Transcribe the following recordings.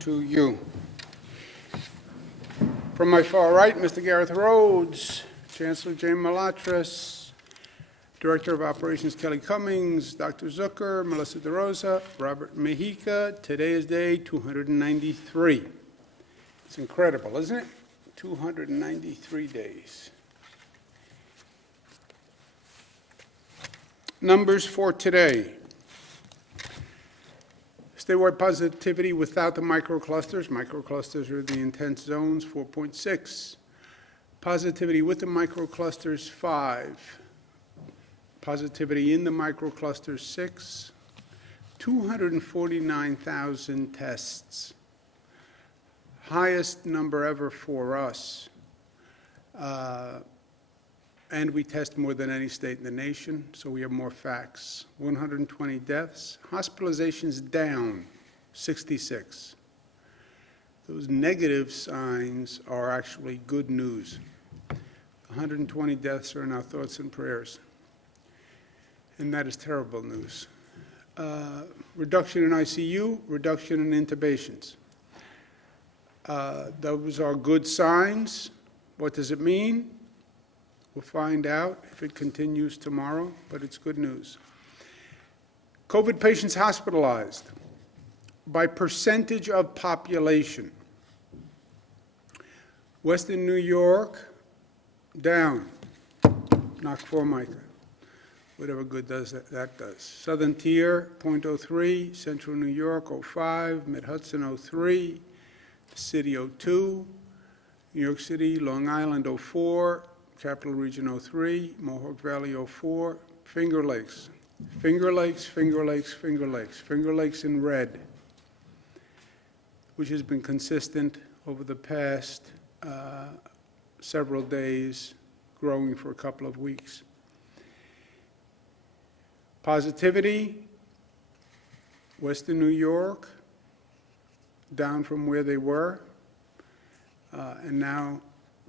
to you. From my far right, Mr. Gareth Rhodes, Chancellor James Malatras, Director of Operations Kelly Cummings, Dr. Zucker, Melissa DeRosa, Robert Mejica. Today is day 293. It's incredible, isn't it? 293 days. Numbers for today. Statewide positivity without the microclusters. Microclusters are the intense zones, 4.6. Positivity with the microclusters, 5. Positivity in the microclusters, 6. 249,000 tests. Highest number ever for us. And we test more than any state in the nation, so we have more facts. 120 deaths. Hospitalizations down, 66. Those negative signs are actually good news. 120 deaths are in our thoughts and prayers. And that is terrible news. Reduction in ICU, reduction in intubations. Those are good signs. What does it mean? We'll find out if it continues tomorrow, but it's good news. COVID patients hospitalized by percentage of population. Western New York, down. Knock Formica. Whatever good does that does. Southern Tier, 0.03. Central New York, 0.5. Mid-Hudson, 0.3. City, 0.2. New York City, Long Island, 0.4. Capital Region, 0.3. Mohawk Valley, 0.4. Finger Lakes. Finger Lakes, Finger Lakes, Finger Lakes. Finger Lakes in red, which has been consistent over the past several days, growing for a couple of weeks. Positivity, Western New York, down from where they were, and now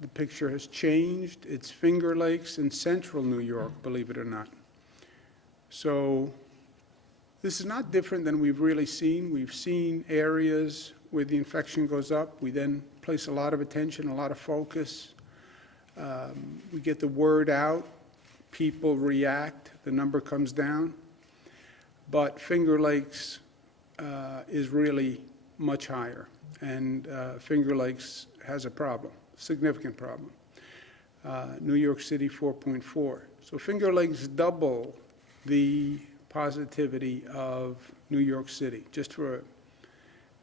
the picture has changed. It's Finger Lakes in central New York, believe it or not. So this is not different than we've really seen. We've seen areas where the infection goes up. We then place a lot of attention, a lot of focus. We get the word out. People react. The number comes down. But Finger Lakes is really much higher. And Finger Lakes has a problem. Significant problem. New York City, 4.4. So Finger Lakes double the positivity of New York City, just for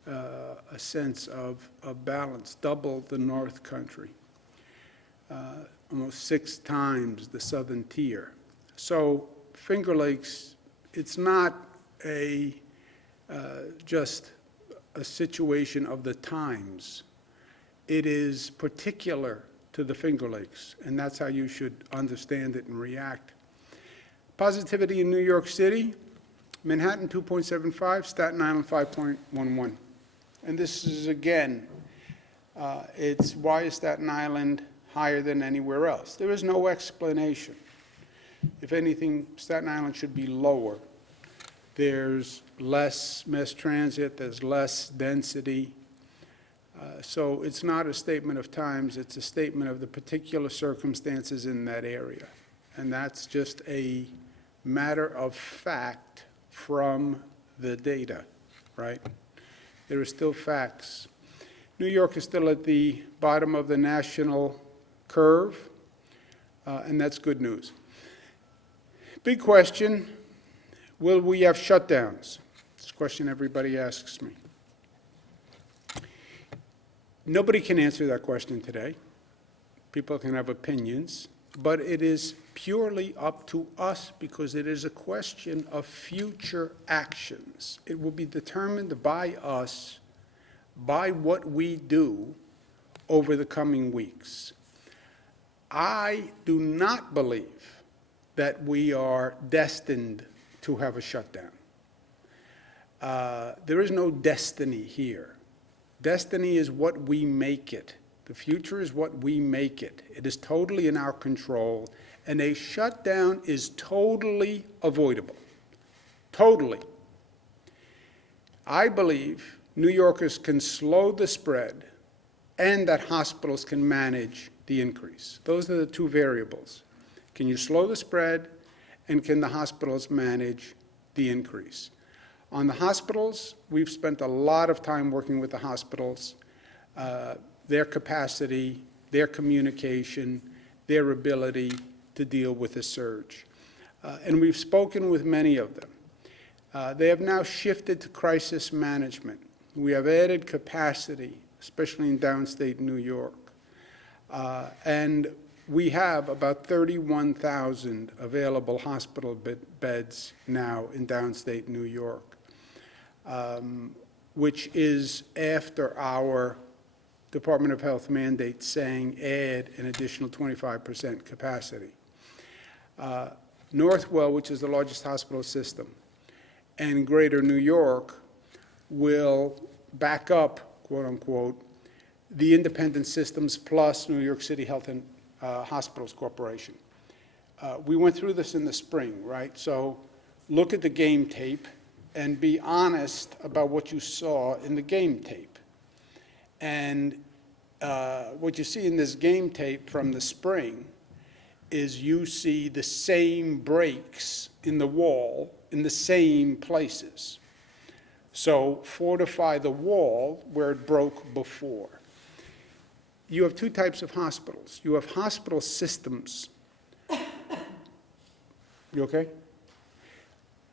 a sense of balance, double the North Country, almost 6 times the Southern Tier. So Finger Lakes, it's not just a situation of the times. It is particular to the Finger Lakes, and that's how you should understand it and react. Positivity in New York City, Manhattan 2.75, Staten Island 5.11. And this is, again, it's why is Staten Island higher than anywhere else? There is no explanation. If anything, Staten Island should be lower. There's less mass transit, there's less density. So it's not a statement of times, it's a statement of the particular circumstances in that area. And that's just a matter of fact from the data, right? There are still facts. New York is still at the bottom of the national curve, and that's good news. Big question, will we have shutdowns? It's a question everybody asks me. Nobody can answer that question today. People can have opinions, but it is purely up to us because it is a question of future actions. It will be determined by us, by what we do over the coming weeks. I do not believe that we are destined to have a shutdown. There is no destiny here. Destiny is what we make it. The future is what we make it. It is totally in our control, and a shutdown is totally avoidable. Totally. I believe New Yorkers can slow the spread and that hospitals can manage the increase. Those are the two variables. Can you slow the spread, and can the hospitals manage the increase? On the hospitals, we've spent a lot of time working with the hospitals, their capacity, their communication, their ability to deal with the surge. And we've spoken with many of them. They have now shifted to crisis management. We have added capacity, especially in downstate New York. And we have about 31,000 available hospital beds now in downstate New York, which is after our Department of Health mandate saying add an additional 25% capacity. Northwell, which is the largest hospital system, and Greater New York will back up, quote unquote, the independent systems plus New York City Health and Hospitals Corporation. We went through this in the spring, right? So look at the game tape and be honest about what you saw in the game tape. And what you see in this game tape from the spring is you see the same breaks in the wall in the same places. So fortify the wall where it broke before. You have two types of hospitals. You have hospital systems. You okay?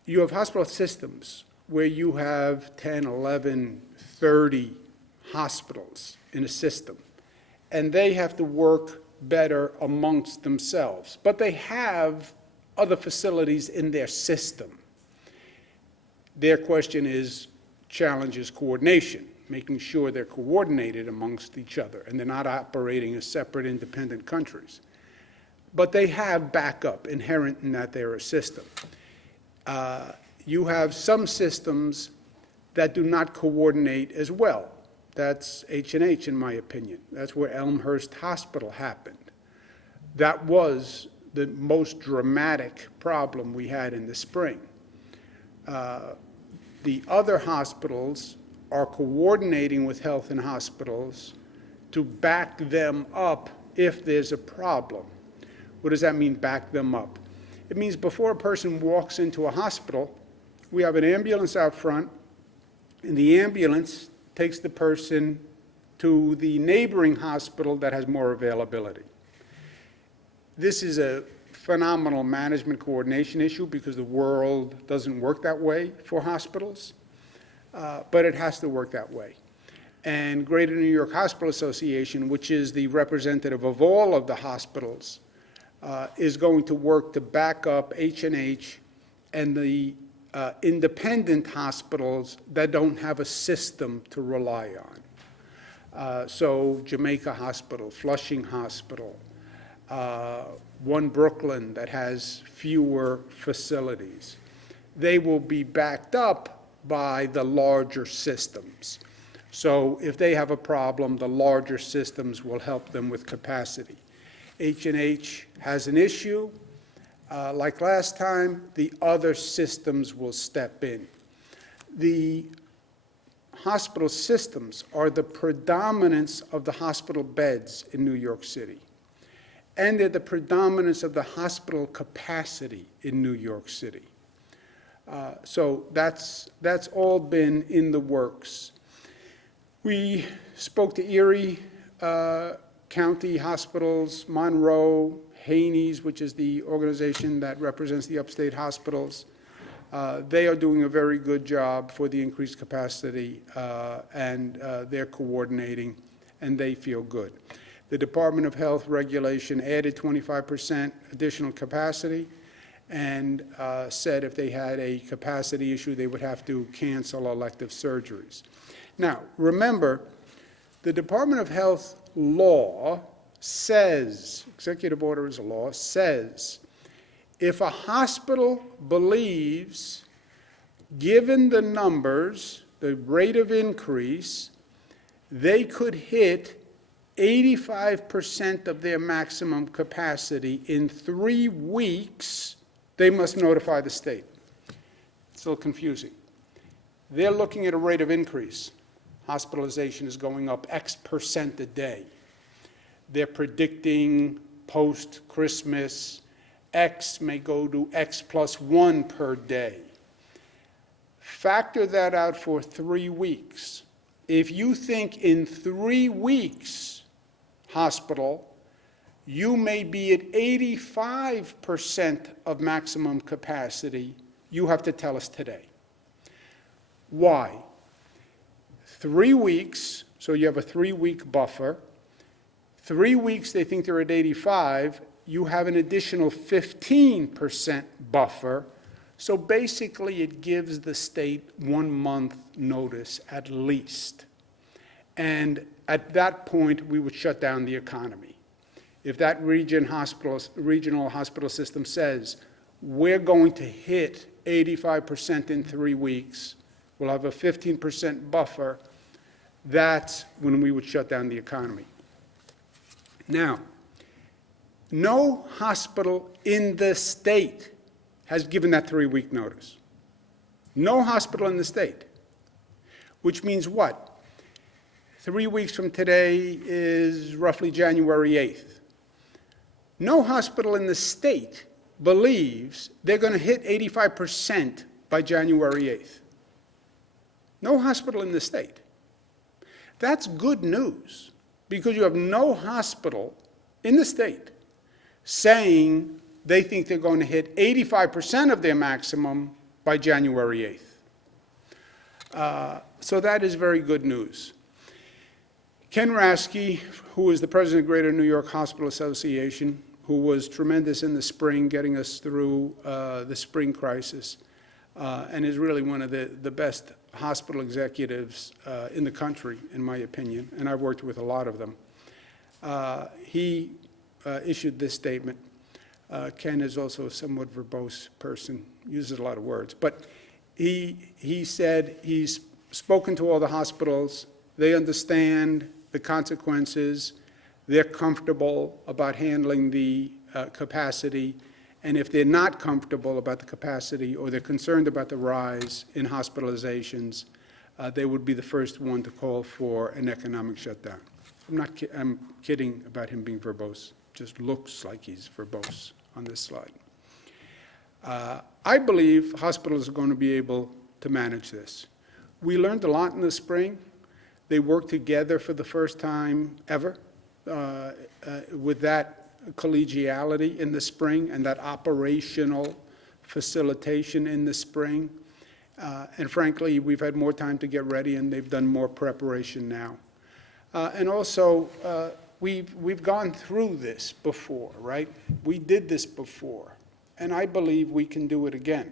You have hospital systems where you have 10, 11, 30 hospitals in a system, and they have to work better amongst themselves, but they have other facilities in their system. Their question is, challenges coordination, making sure they're coordinated amongst each other and they're not operating as separate independent countries. But they have backup inherent in that they're a system. You have some systems that do not coordinate as well. That's H&H, in my opinion. That's where Elmhurst Hospital happened. That was the most dramatic problem we had in the spring. The other hospitals are coordinating with health and hospitals to back them up if there's a problem. What does that mean, back them up? It means before a person walks into a hospital, we have an ambulance out front, and the ambulance takes the person to the neighboring hospital that has more availability. This is a phenomenal management coordination issue because the world doesn't work that way for hospitals, but it has to work that way. And Greater New York Hospital Association, which is the representative of all of the hospitals, is going to work to back up H&H and the independent hospitals that don't have a system to rely on. So Jamaica Hospital, Flushing Hospital, One Brooklyn that has fewer facilities. They will be backed up by the larger systems. So if they have a problem, the larger systems will help them with capacity. H&H has an issue. Like last time, the other systems will step in. The hospital systems are the predominance of the hospital beds in New York City. And they're the predominance of the hospital capacity in New York City. So that's all been in the works. We spoke to Erie County Hospitals, Monroe, Haney's, which is the organization that represents the upstate hospitals. They are doing a very good job for the increased capacity, and they're coordinating, and they feel good. The Department of Health regulation added 25% additional capacity and said if they had a capacity issue, they would have to cancel elective surgeries. Now, remember, the Department of Health law says, executive order is a law, says, if a hospital believes, given the numbers, the rate of increase, they could hit 85% of their maximum capacity in 3 weeks, they must notify the state. It's a little confusing. They're looking at a rate of increase. hospitalization is going up X% a day. They're predicting post-Christmas, X may go to X+1 per day. Factor that out for 3 weeks. If you think in 3 weeks, hospital, you may be at 85% of maximum capacity, you have to tell us today. Why? 3 weeks, so you have a 3-week buffer. 3 weeks, they think they're at 85, you have an additional 15% buffer. So basically, it gives the state 1 month notice at least. And at that point, we would shut down the economy. If that regional hospital system says, we're going to hit 85% in 3 weeks, we'll have a 15% buffer, that's when we would shut down the economy. Now, no hospital in the state has given that 3-week notice. No hospital in the state. Which means what? 3 weeks from today is roughly January 8th. No hospital in the state believes they're going to hit 85% by January 8th. No hospital in the state. That's good news, because you have no hospital in the state saying they think they're going to hit 85% of their maximum by January 8th. So that is very good news. Ken Rasky, who is the president of Greater New York Hospital Association, who was tremendous in the spring, getting us through the spring crisis, and is really one of the best hospital executives in the country, in my opinion, and I've worked with a lot of them. He issued this statement. Ken is also a somewhat verbose person, uses a lot of words, but he said he's spoken to all the hospitals, they understand the consequences, they're comfortable about handling the capacity, and if they're not comfortable about the capacity or they're concerned about the rise in hospitalizations, they would be the first one to call for an economic shutdown. I'm kidding about him being verbose. Just looks like he's verbose on this slide. I believe hospitals are going to be able to manage this. We learned a lot in the spring. They worked together for the first time ever with that collegiality in the spring and that operational facilitation in the spring. And frankly, we've had more time to get ready, and they've done more preparation now. And also, we've gone through this before, right? We did this before, and I believe we can do it again.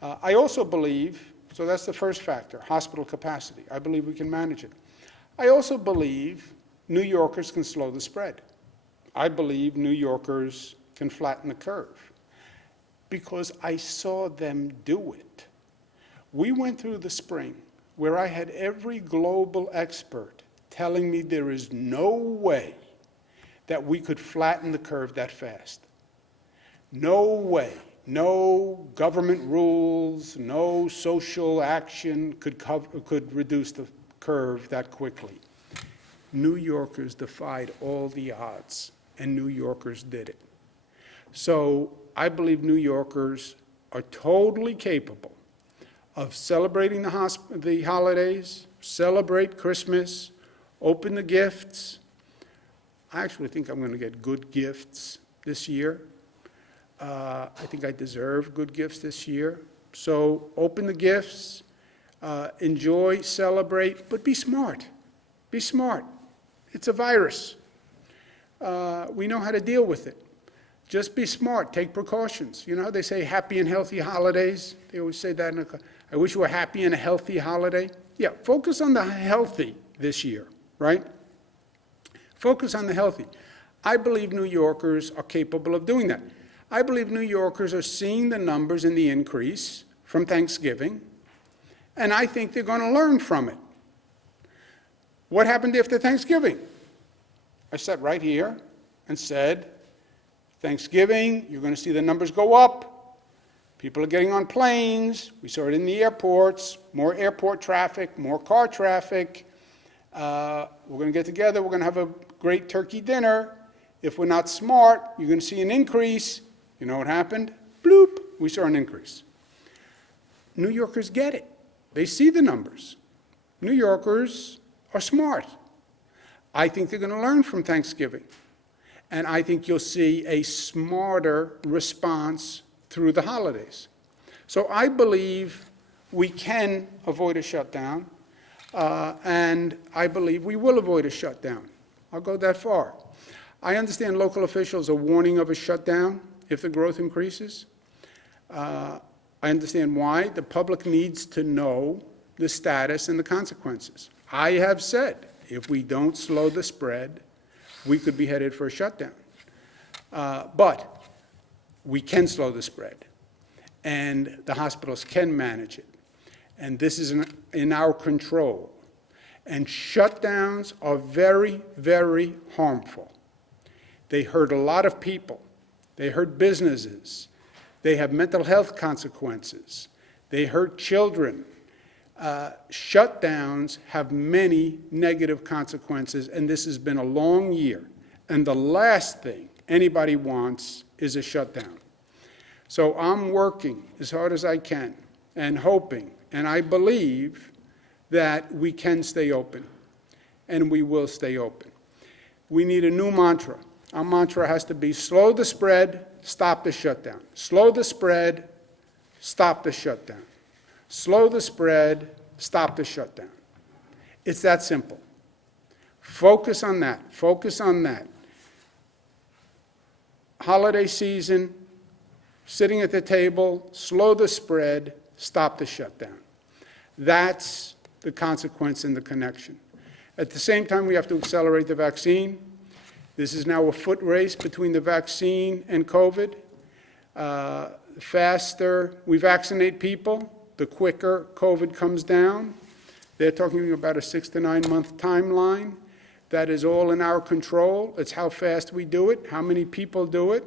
I also believe, so that's the first factor, hospital capacity. I believe we can manage it. I also believe New Yorkers can slow the spread. I believe New Yorkers can flatten the curve, because I saw them do it. We went through the spring where I had every global expert telling me there is no way that we could flatten the curve that fast. No way. No government rules, no social action could reduce the curve that quickly. New Yorkers defied all the odds, and New Yorkers did it. So I believe New Yorkers are totally capable of celebrating the holidays, celebrate Christmas, open the gifts. I actually think I'm going to get good gifts this year. I think I deserve good gifts this year. So open the gifts, enjoy, celebrate, but be smart. Be smart. It's a virus. We know how to deal with it. Just be smart. Take precautions. You know how they say happy and healthy holidays? They always say that. I wish you were happy and a healthy holiday. Yeah, focus on the healthy this year, right? Focus on the healthy. I believe New Yorkers are capable of doing that. I believe New Yorkers are seeing the numbers in the increase from Thanksgiving, and I think they're going to learn from it. What happened after Thanksgiving? I sat right here and said, Thanksgiving, you're going to see the numbers go up. People are getting on planes. We saw it in the airports, more airport traffic, more car traffic. We're going to get together. We're going to have a great turkey dinner. If we're not smart, you're going to see an increase. You know what happened? Bloop, we saw an increase. New Yorkers get it. They see the numbers. New Yorkers are smart. I think they're going to learn from Thanksgiving. And I think you'll see a smarter response through the holidays. So I believe we can avoid a shutdown, and I believe we will avoid a shutdown. I'll go that far. I understand local officials are warning of a shutdown if the growth increases. I understand why. The public needs to know the status and the consequences. I have said, if we don't slow the spread, we could be headed for a shutdown. But we can slow the spread, and the hospitals can manage it. And this is in our control. And shutdowns are very, very harmful. They hurt a lot of people. They hurt businesses. They have mental health consequences. They hurt children. Shutdowns have many negative consequences, and this has been a long year. And the last thing anybody wants is a shutdown. So I'm working as hard as I can and hoping, and I believe that we can stay open, and we will stay open. We need a new mantra. Our mantra has to be slow the spread, stop the shutdown. Slow the spread, stop the shutdown. Slow the spread, stop the shutdown. It's that simple. Focus on that. Focus on that. Holiday season, sitting at the table, slow the spread, stop the shutdown. That's the consequence and the connection. At the same time, we have to accelerate the vaccine. This is now a foot race between the vaccine and COVID. The faster we vaccinate people, the quicker COVID comes down. They're talking about a 6 to 9 month timeline. That is all in our control. It's how fast we do it, how many people do it.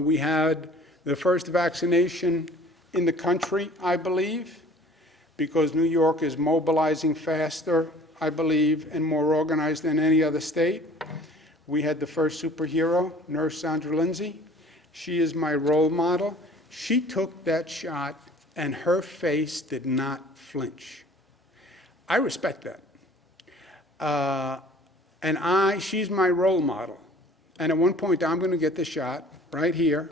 We had the first vaccination in the country, I believe, because New York is mobilizing faster, I believe, and more organized than any other state. We had the first superhero, Nurse Sandra Lindsay. She is my role model. She took that shot, and her face did not flinch. I respect that. She's my role model. And at one point, I'm going to get the shot right here,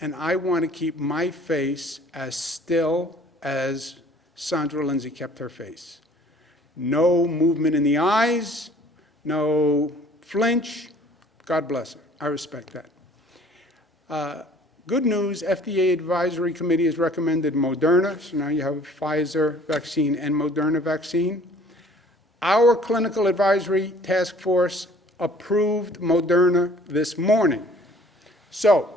and I want to keep my face as still as Sandra Lindsay kept her face. No movement in the eyes, no flinch. God bless her. I respect that. Good news, FDA Advisory Committee has recommended Moderna, so now you have a Pfizer vaccine and Moderna vaccine. Our clinical advisory task force approved Moderna this morning. So,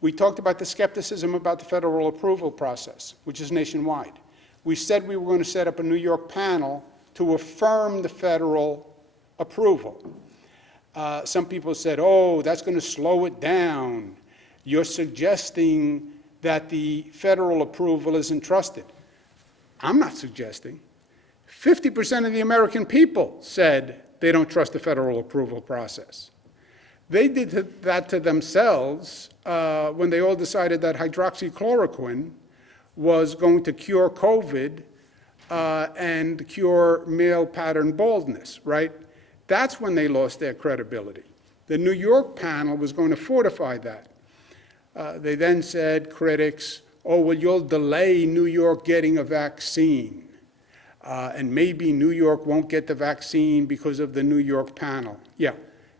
we talked about the skepticism about the federal approval process, which is nationwide. We said we were going to set up a New York panel to affirm the federal approval. Some people said, oh, that's going to slow it down. You're suggesting that the federal approval isn't trusted. I'm not suggesting. 50% of the American people said they don't trust the federal approval process. They did that to themselves when they all decided that hydroxychloroquine was going to cure COVID and cure male pattern baldness, right? That's when they lost their credibility. The New York panel was going to fortify that. They then said, critics, oh, well, you'll delay New York getting a vaccine. And maybe New York won't get the vaccine because of the New York panel. Yeah,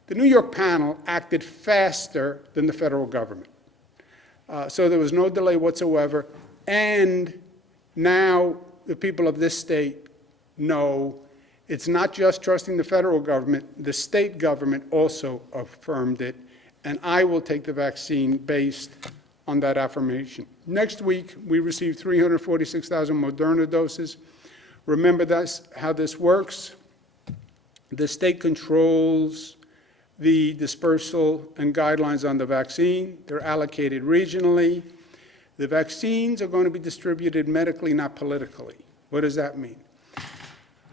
the New York panel acted faster than the federal government. So there was no delay whatsoever. And now the people of this state know it's not just trusting the federal government, the state government also affirmed it. And I will take the vaccine based on that affirmation. Next week, we received 346,000 Moderna doses. Remember how this works. The state controls the dispersal and guidelines on the vaccine. They're allocated regionally. The vaccines are going to be distributed medically, not politically. What does that mean?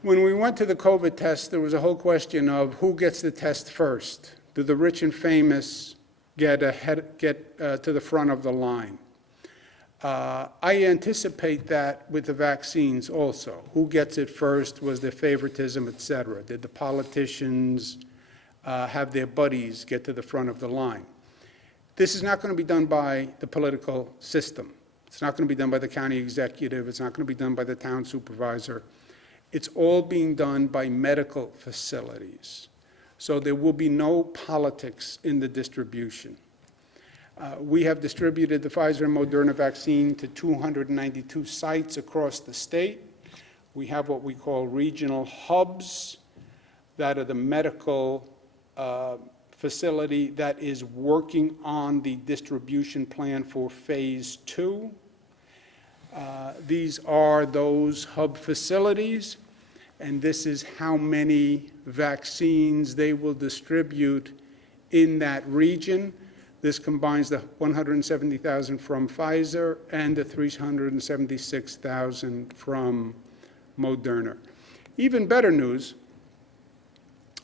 When we went to the COVID test, there was a whole question of who gets the test first. Do the rich and famous get to the front of the line? I anticipate that with the vaccines also. Who gets it first? Was there favoritism, et cetera? Did the politicians have their buddies get to the front of the line? This is not going to be done by the political system. It's not going to be done by the county executive. It's not going to be done by the town supervisor. It's all being done by medical facilities. So there will be no politics in the distribution. We have distributed the Pfizer and Moderna vaccine to 292 sites across the state. We have what we call regional hubs that are the medical facility that is working on the distribution plan for phase 2. These are those hub facilities, and this is how many vaccines they will distribute in that region. This combines the 170,000 from Pfizer and the 376,000 from Moderna. Even better news,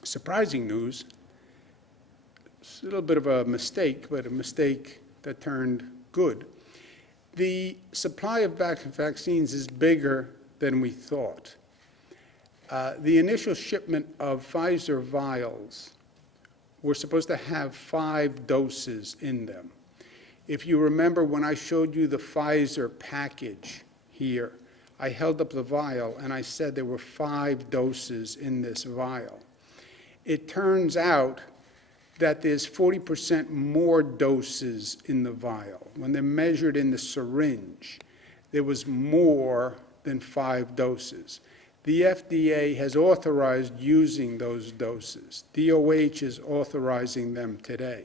surprising news, it's a little bit of a mistake, but a mistake that turned good. The supply of vaccines is bigger than we thought. The initial shipment of Pfizer vials were supposed to have 5 doses in them. If you remember when I showed you the Pfizer package here, I held up the vial and I said there were 5 doses in this vial. It turns out that there's 40% more doses in the vial. When they're measured in the syringe, there was more than 5 doses. The FDA has authorized using those doses. DOH is authorizing them today.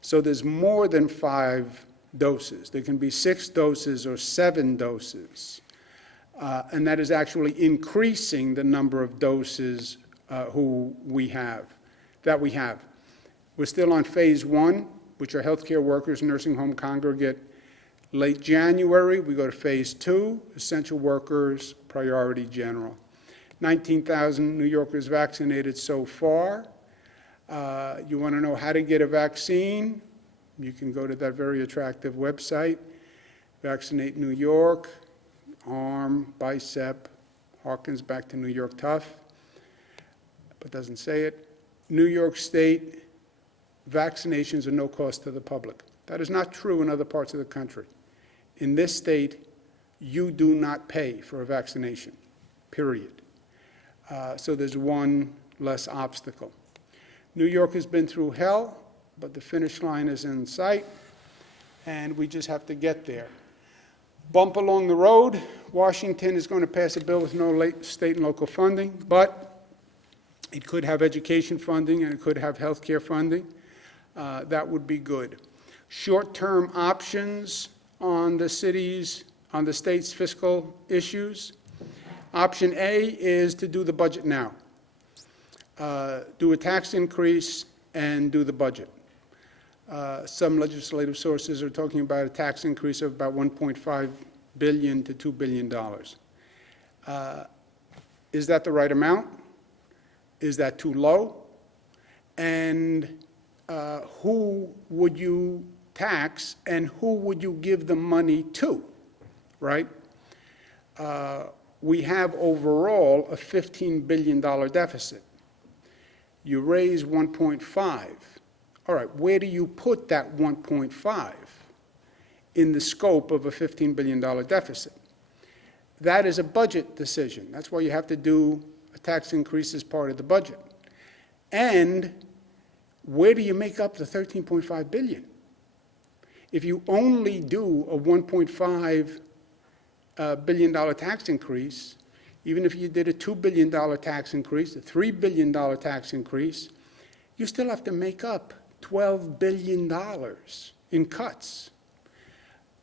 So there's more than 5 doses. There can be 6 doses or 7 doses. And that is actually increasing the number of doses that we have. We're still on phase 1, which are healthcare workers, nursing home congregate. Late January, we go to phase 2, essential workers, priority general. 19,000 New Yorkers vaccinated so far. You want to know how to get a vaccine? You can go to that very attractive website, Vaccinate New York, arm, bicep, harkens back to New York Tough, but doesn't say it. New York State, vaccinations are no cost to the public. That is not true in other parts of the country. In this state, you do not pay for a vaccination, period. So there's one less obstacle. New York has been through hell, but the finish line is in sight, and we just have to get there. Bump along the road, Washington is going to pass a bill with no state and local funding, but it could have education funding and it could have health care funding. That would be good. Short-term options on the state's fiscal issues. Option A is to do the budget now. Do a tax increase and do the budget. Some legislative sources are talking about a tax increase of about $1.5 billion to $2 billion. Is that the right amount? Is that too low? And who would you tax and who would you give the money to, right? We have overall a $15 billion deficit. You raise 1.5. All right, where do you put that 1.5 in the scope of a $15 billion deficit? That is a budget decision. That's why you have to do a tax increase as part of the budget. And where do you make up the $13.5 billion? If you only do a $1.5 billion tax increase, even if you did a $2 billion tax increase, a $3 billion tax increase, you still have to make up $12 billion in cuts.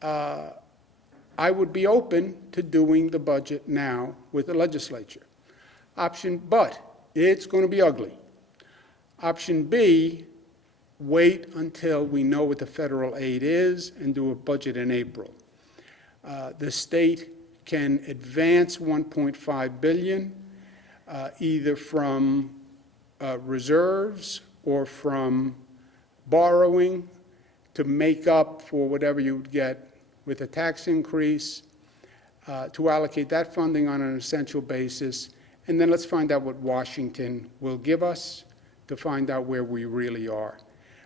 I would be open to doing the budget now with the legislature. But it's going to be ugly. Option B, wait until we know what the federal aid is and do a budget in April. The state can advance $1.5 billion, either from reserves or from borrowing to make up for whatever you would get with a tax increase, to allocate that funding on an essential basis, and then let's find out what Washington will give us to find out where we really are.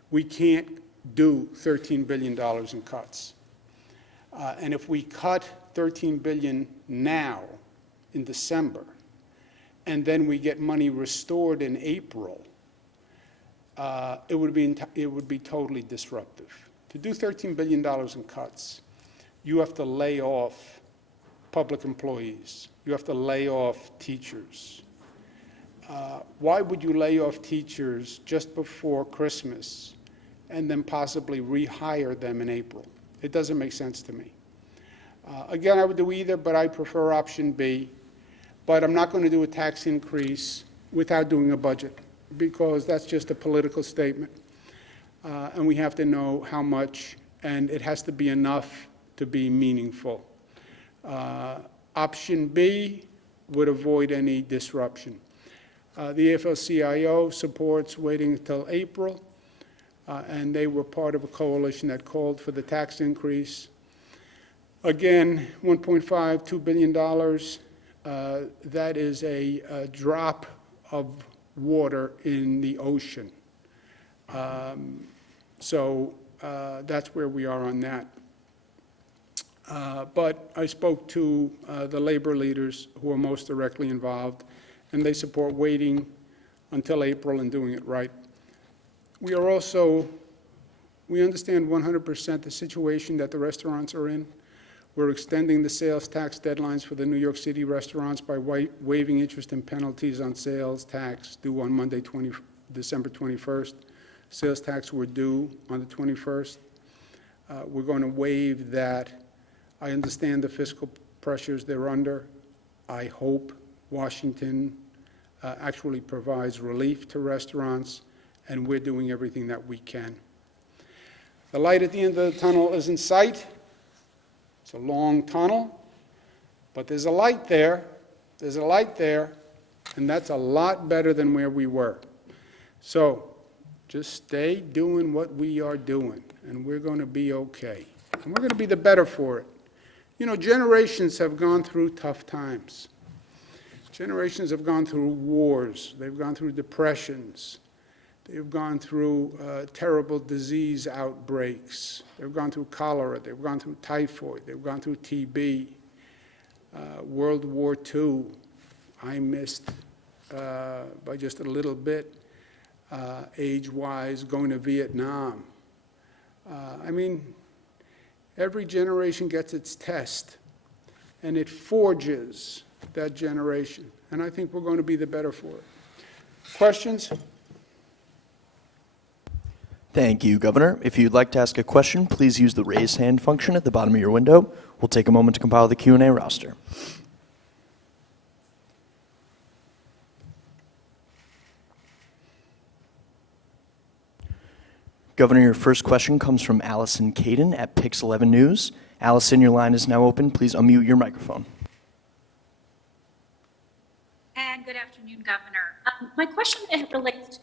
We can't do $13 billion in cuts. And if we cut $13 billion now in December, and then we get money restored in April, it would be totally disruptive. To do $13 billion in cuts, you have to lay off public employees. You have to lay off teachers. Why would you lay off teachers just before Christmas and then possibly rehire them in April? It doesn't make sense to me. Again, I would do either, but I prefer option B. But I'm not going to do a tax increase without doing a budget, because that's just a political statement. And we have to know how much, and it has to be enough to be meaningful. Option B would avoid any disruption. The AFL-CIO supports waiting until April, and they were part of a coalition that called for the tax increase. Again, $1.5–2 billion, that is a drop of water in the ocean. So that's where we are on that. But I spoke to the labor leaders who are most directly involved, and they support waiting until April and doing it right. We understand 100% the situation that the restaurants are in. We're extending the sales tax deadlines for the New York City restaurants by waiving interest and penalties on sales tax due on Monday, December 21st. Sales tax were due on the 21st. We're going to waive that. I understand the fiscal pressures they're under. I hope Washington actually provides relief to restaurants, and we're doing everything that we can. The light at the end of the tunnel is in sight. It's a long tunnel, but there's a light there. There's a light there, and that's a lot better than where we were. So just stay doing what we are doing, and we're going to be okay. And we're going to be the better for it. You know, generations have gone through tough times. Generations have gone through wars. They've gone through depressions. They've gone through terrible disease outbreaks. They've gone through cholera. They've gone through typhoid. They've gone through TB. World War II, I missed by just a little bit, age-wise, going to Vietnam. I mean, every generation gets its test, and it forges that generation. And I think we're going to be the better for it. Questions? Thank you, Governor. If you'd like to ask a question, please use the raise hand function at the bottom of your window. We'll take a moment to compile the Q&A roster. Governor, your first question comes from Allison Caden at Pix 11 News. Allison, your line is now open. Please unmute your microphone. And good afternoon, Governor. My question relates